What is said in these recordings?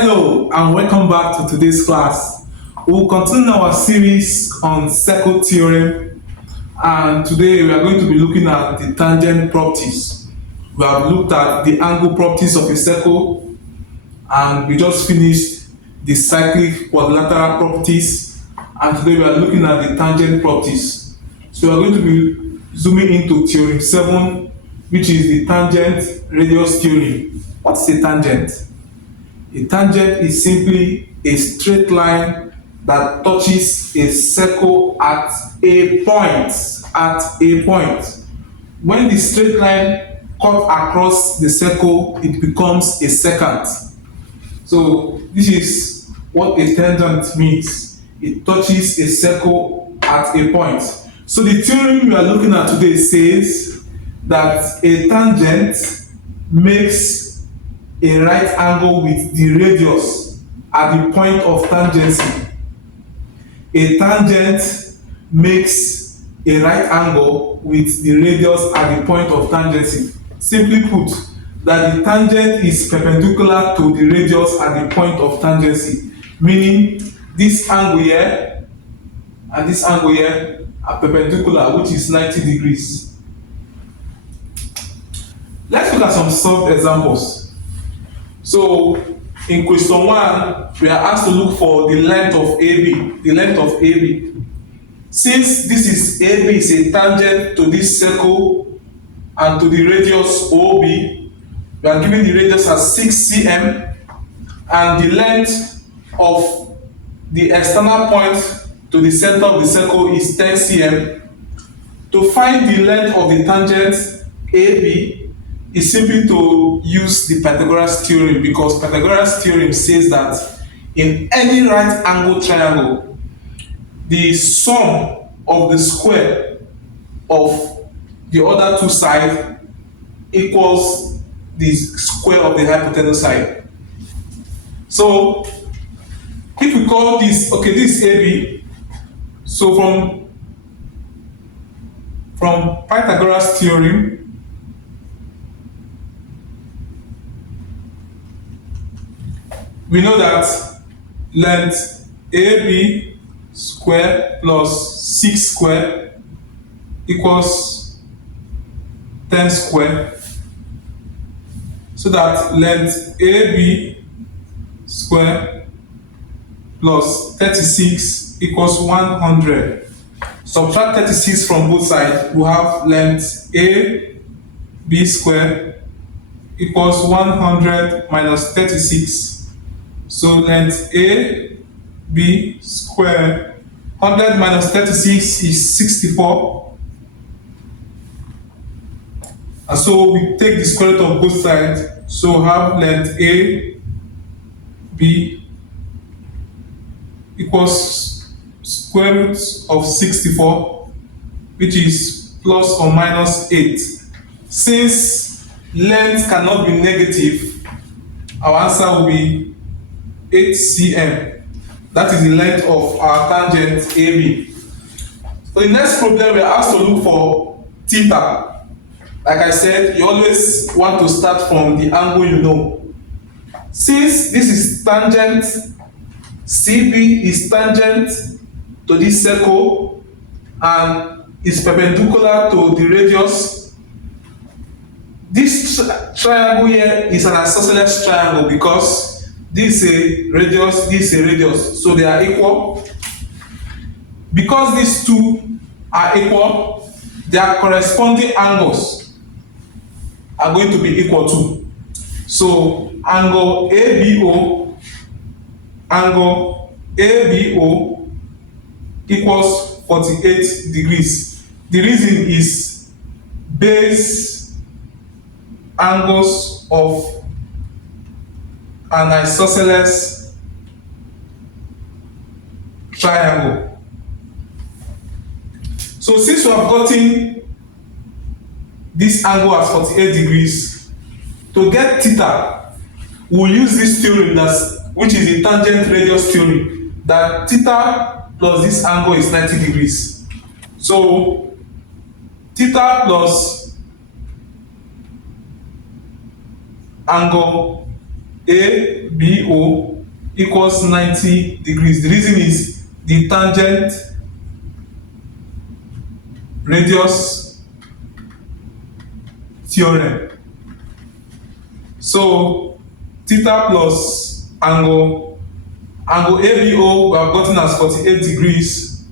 Hello and welcome back to today's class. We will continue our series on circle theorem, and today we are going to be looking at the tangent properties. We have looked at the angle properties of a circle, and we just finished the cyclic quadrilateral properties, and today we are looking at the tangent properties. So we are going to be zooming into theorem 7, which is the tangent radius theorem. What is a tangent? A tangent is simply a straight line that touches a circle at a point. When the straight line cuts across the circle, it becomes a secant. So this is what a tangent means. It touches a circle at a point. So the theorem we are looking at today says that a tangent makes a right angle with the radius at the point of tangency. A tangent makes a right angle with the radius at the point of tangency. Simply put, that the tangent is perpendicular to the radius at the point of tangency, meaning this angle here and this angle here are perpendicular, which is 90 degrees. Let's look at some solved examples. So in question 1, we are asked to look for the length of AB. Since this is AB is a tangent to this circle and to the radius OB, we are given the radius as 6 cm and the length of the external point to the center of the circle is 10 cm. To find the length of the tangent AB is simply to use the Pythagoras theorem, because Pythagoras theorem says that in any right angle triangle, the sum of the square of the other two sides equals the square of the hypotenuse side. So if we call this, okay, this is AB, so from Pythagoras theorem, we know that length AB square plus 6 square equals 10 square. So that length AB square plus 36 equals 100. Subtract 36 from both sides, we have length AB square equals 100 minus 36. So length AB square, 100 minus 36 is 64. And so we take the square root of both sides. So have length AB equals square root of 64, which is plus or minus 8. Since length cannot be negative, our answer will be 8 cm. That is the length of our tangent AB. For the next problem, we are asked to look for theta. Like I said, you always want to start from the angle you know. Since this is tangent, CB is tangent to this circle and is perpendicular to the radius. This triangle here is an isosceles triangle because this is a radius, this is a radius, so they are equal. Because these two are equal, their corresponding angles are going to be equal too. So angle ABO equals 48 degrees. The reason is base angles of an isosceles triangle. So since we have gotten this angle as 48 degrees, to get theta, we'll use this theorem which is the tangent radius theorem, that theta plus this angle is 90 degrees. So theta plus angle ABO equals 90 degrees. The reason is the tangent radius theorem. So theta plus angle ABO we have gotten as 48 degrees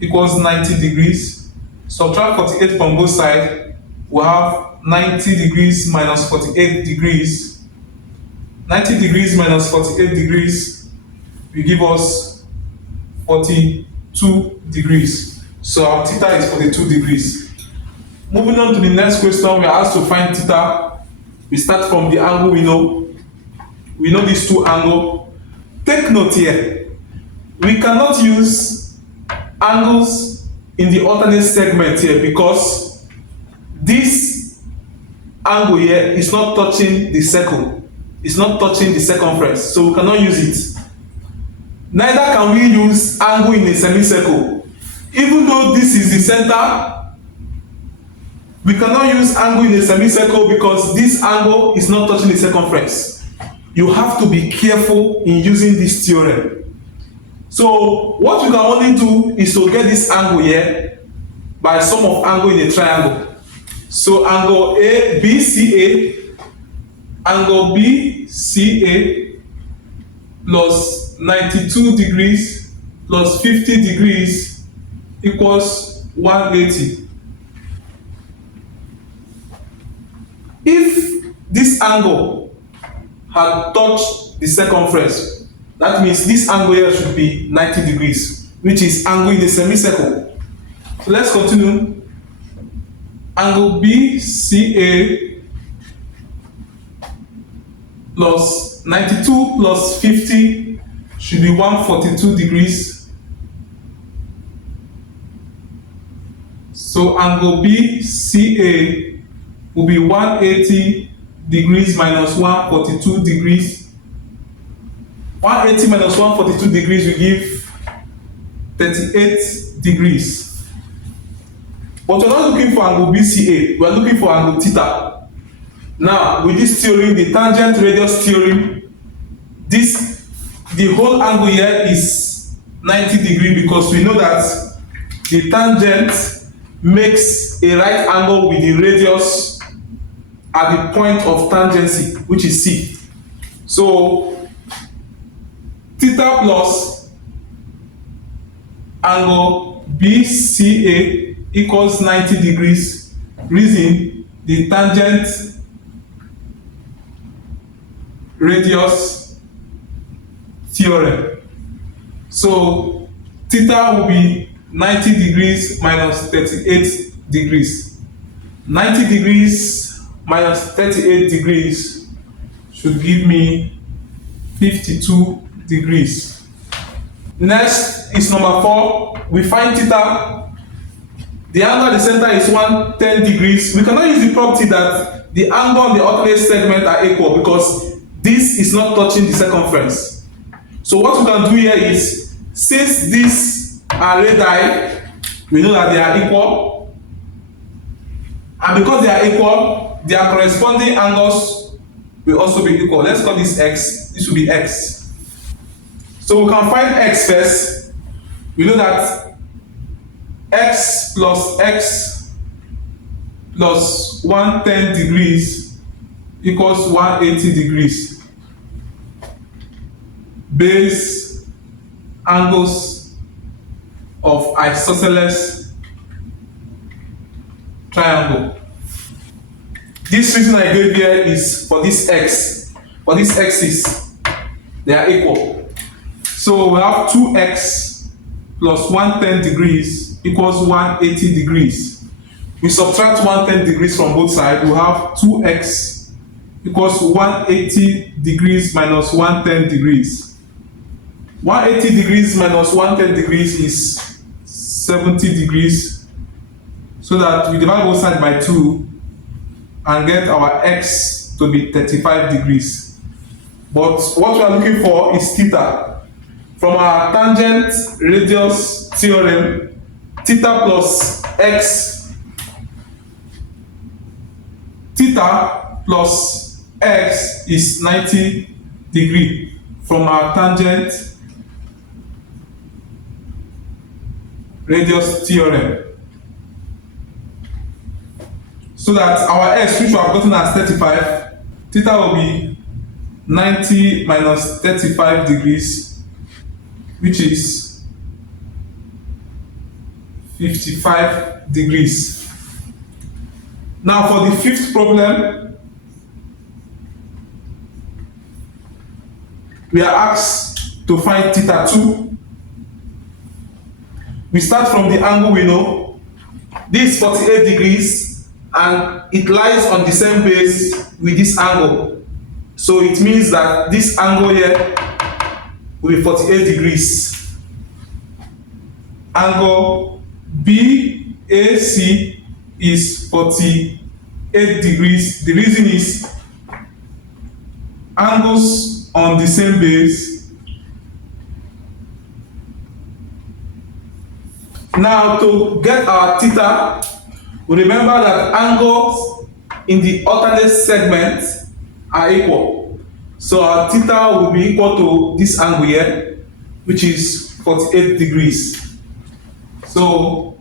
equals 90 degrees. Subtract 48 from both sides, we have 90 degrees minus 48 degrees. 90 degrees minus 48 degrees will give us 42 degrees. So our theta is 42 degrees. Moving on to the next question, we are asked to find theta. We start from the angle we know. We know these two angles. Take note here, we cannot use angles in the alternate segment here because this angle here is not touching the circle. It's not touching the circumference, so we cannot use it. Neither can we use angle in a semicircle. Even though this is the center, we cannot use angle in a semicircle because this angle is not touching the circumference. You have to be careful in using this theorem. So what you can only do is to get this angle here by sum of angle in a triangle. So angle BCA plus 92 degrees plus 50 degrees equals 180. If this angle had touched the circumference, that means this angle here should be 90 degrees, which is angle in a semicircle. So let's continue. Angle BCA plus 92 plus 50 should be 142 degrees. So angle BCA will be 180 degrees minus 142 degrees. 180 minus 142 degrees will give 38 degrees. But we're not looking for angle BCA, we're looking for angle theta. Now, with this theorem, the tangent radius theorem, the whole angle here is 90 degrees because we know that the tangent makes a right angle with the radius at the point of tangency, which is C. So theta plus angle BCA equals 90 degrees. Reason, the tangent radius theorem. So theta will be 90 degrees minus 38 degrees. 90 degrees minus 38 degrees should give me 52 degrees. Next is number 4. We find theta. The angle at the center is 110 degrees. We cannot use the property that the angle on the alternate segment are equal because this is not touching the circumference. So what we can do here is, since these are radii, we know that they are equal, and because they are equal, their corresponding angles will also be equal. Let's call this x. This will be x. So we can find x first. We know that x plus 110 degrees equals 180 degrees. Base angles of isosceles triangle. This reason I gave here is for this x. For this axis, they are equal. So we have 2x plus 110 degrees equals 180 degrees. We subtract 110 degrees from both sides. We have 2x equals 180 degrees minus 110 degrees. 180 degrees minus 110 degrees is 70 degrees. So that we divide both sides by 2 and get our x to be 35 degrees. But what we are looking for is theta. From our tangent radius theorem, theta plus x, theta plus x is 90 degree from our tangent radius theorem, so that our x, which we have gotten as 35, theta will be 90 minus 35 degrees, which is 55 degrees. Now for the fifth problem, we are asked to find theta 2. We start from the angle we know. This is 48 degrees and it lies on the same base with this angle. So it means that this angle here will be 48 degrees. Angle BAC is 48 degrees. The reason is angles on the same base. Now to get our theta, we remember that angles in the alternate segment are equal. So our theta will be equal to this angle here, which is 48 degrees. So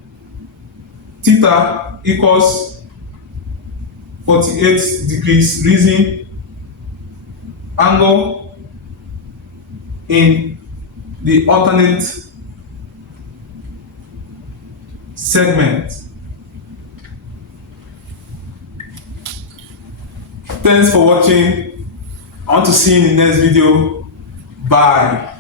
theta equals 48 degrees, reason angle in the alternate segment. Thanks for watching. I want to see you in the next video. Bye.